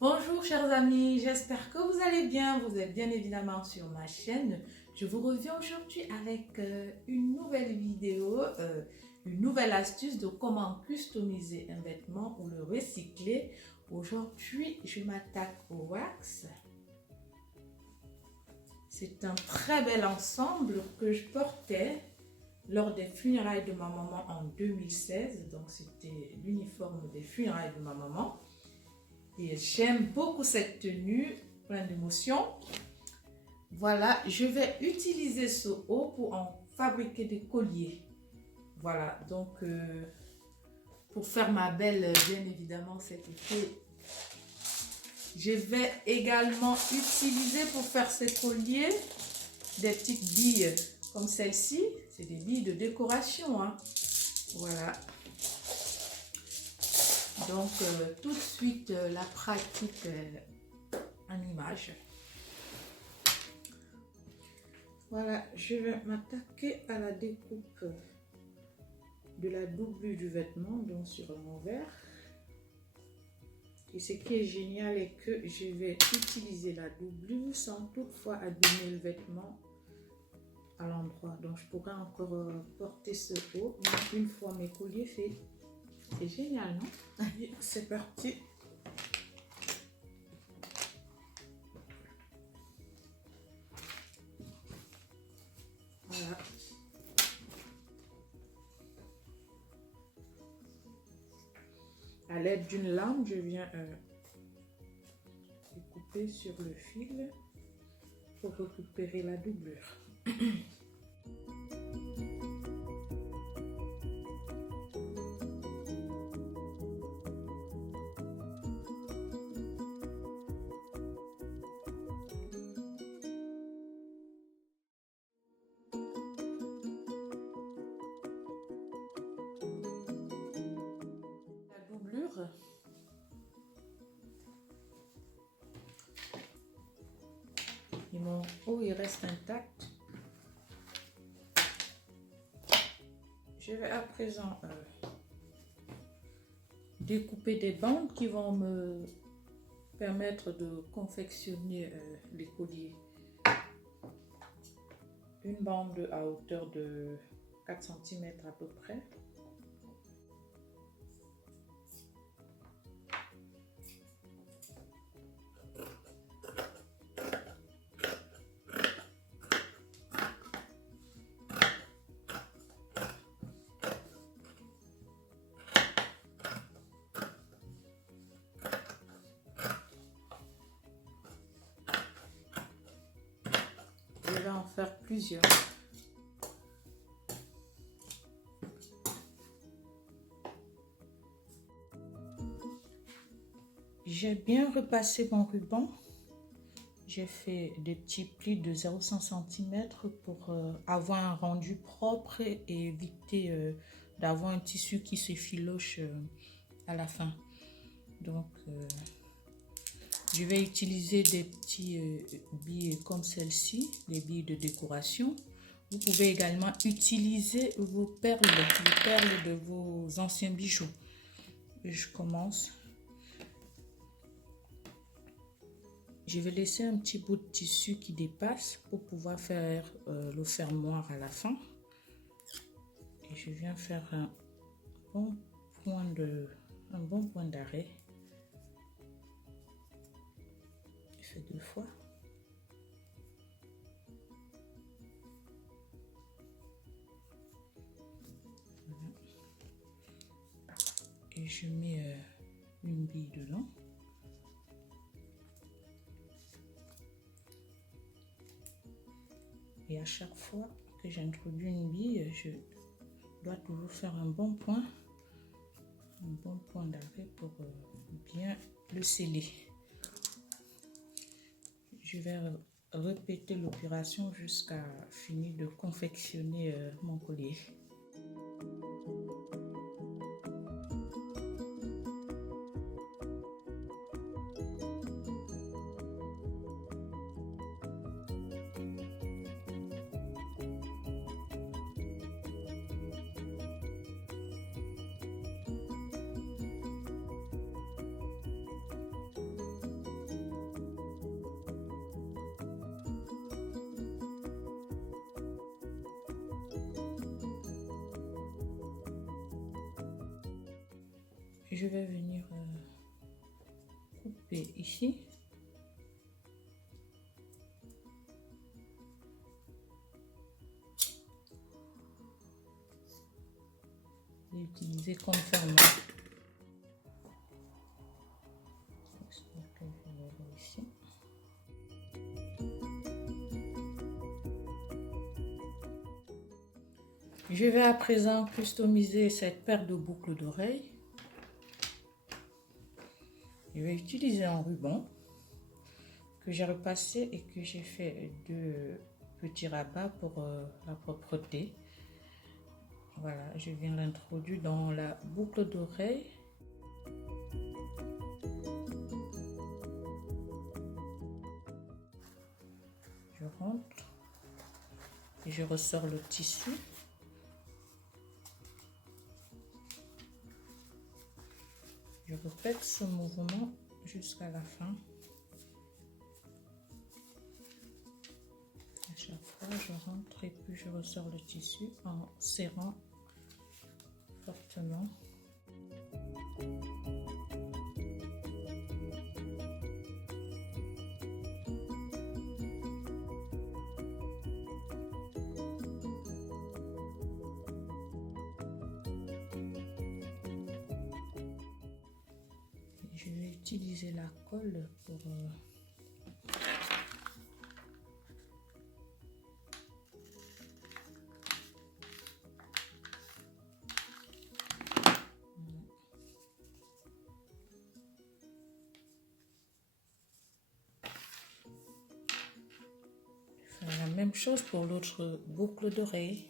Bonjour chers amis, j'espère que vous allez bien. Vous êtes bien évidemment sur ma chaîne. Je vous reviens aujourd'hui avec une nouvelle vidéo, une nouvelle astuce de comment customiser un vêtement ou le recycler. Aujourd'hui, je m'attaque au wax. C'est un très bel ensemble que je portais lors des funérailles de ma maman en 2016. Donc c'était l'uniforme des funérailles de ma maman. Et j'aime beaucoup cette tenue, pleine d'émotion. Voilà, je vais utiliser ce haut pour en fabriquer des colliers. Voilà, donc pour faire ma belle, bien évidemment, cet été. Je vais également utiliser pour faire ces colliers des petites billes comme celle-ci. C'est des billes de décoration, hein. Voilà. Donc, tout de suite, la pratique en image. Voilà, je vais m'attaquer à la découpe de la doublure du vêtement, donc sur l'envers. Et ce qui est génial est que je vais utiliser la doublure sans toutefois abîmer le vêtement à l'endroit. Donc, je pourrais encore porter ce haut une fois mes colliers faits. C'est génial, non? Allez, c'est parti. Voilà. À l'aide d'une lame, je viens découper sur le fil pour récupérer la doublure. Et mon haut il reste intact. Je vais à présent découper des bandes qui vont me permettre de confectionner les colliers. Une bande à hauteur de 4 cm à peu près. Je vais en faire plusieurs. J'ai bien repassé mon ruban. J'ai fait des petits plis de 0,5 cm pour avoir un rendu propre et éviter d'avoir un tissu qui se filoche à la fin. Donc, je vais utiliser des petits billes comme celle-ci, les billes de décoration. Vous pouvez également utiliser vos perles, les perles de vos anciens bijoux. Et je commence. Je vais laisser un petit bout de tissu qui dépasse pour pouvoir faire le fermoir à la fin. Et je viens faire un bon point d'arrêt. Je fais 2 fois. Voilà. Et je mets une bille dedans. Et à chaque fois que j'introduis une bille, je dois toujours faire un bon point d'arrêt pour bien le sceller. Je vais répéter l'opération jusqu'à finir de confectionner mon collier. je vais venir couper ici. J'ai utilisé comme fermoir. Ici. Je vais à présent customiser cette paire de boucles d'oreilles. Je vais utiliser un ruban que j'ai repassé et que j'ai fait de petits rabats pour la propreté. Voilà, je viens l'introduire dans la boucle d'oreille. Je rentre et je ressors le tissu. Je répète ce mouvement jusqu'à la fin. À chaque fois, je rentre et puis je ressors le tissu en serrant fortement. Je vais utiliser la colle pour faire la même chose pour l'autre boucle d'oreille.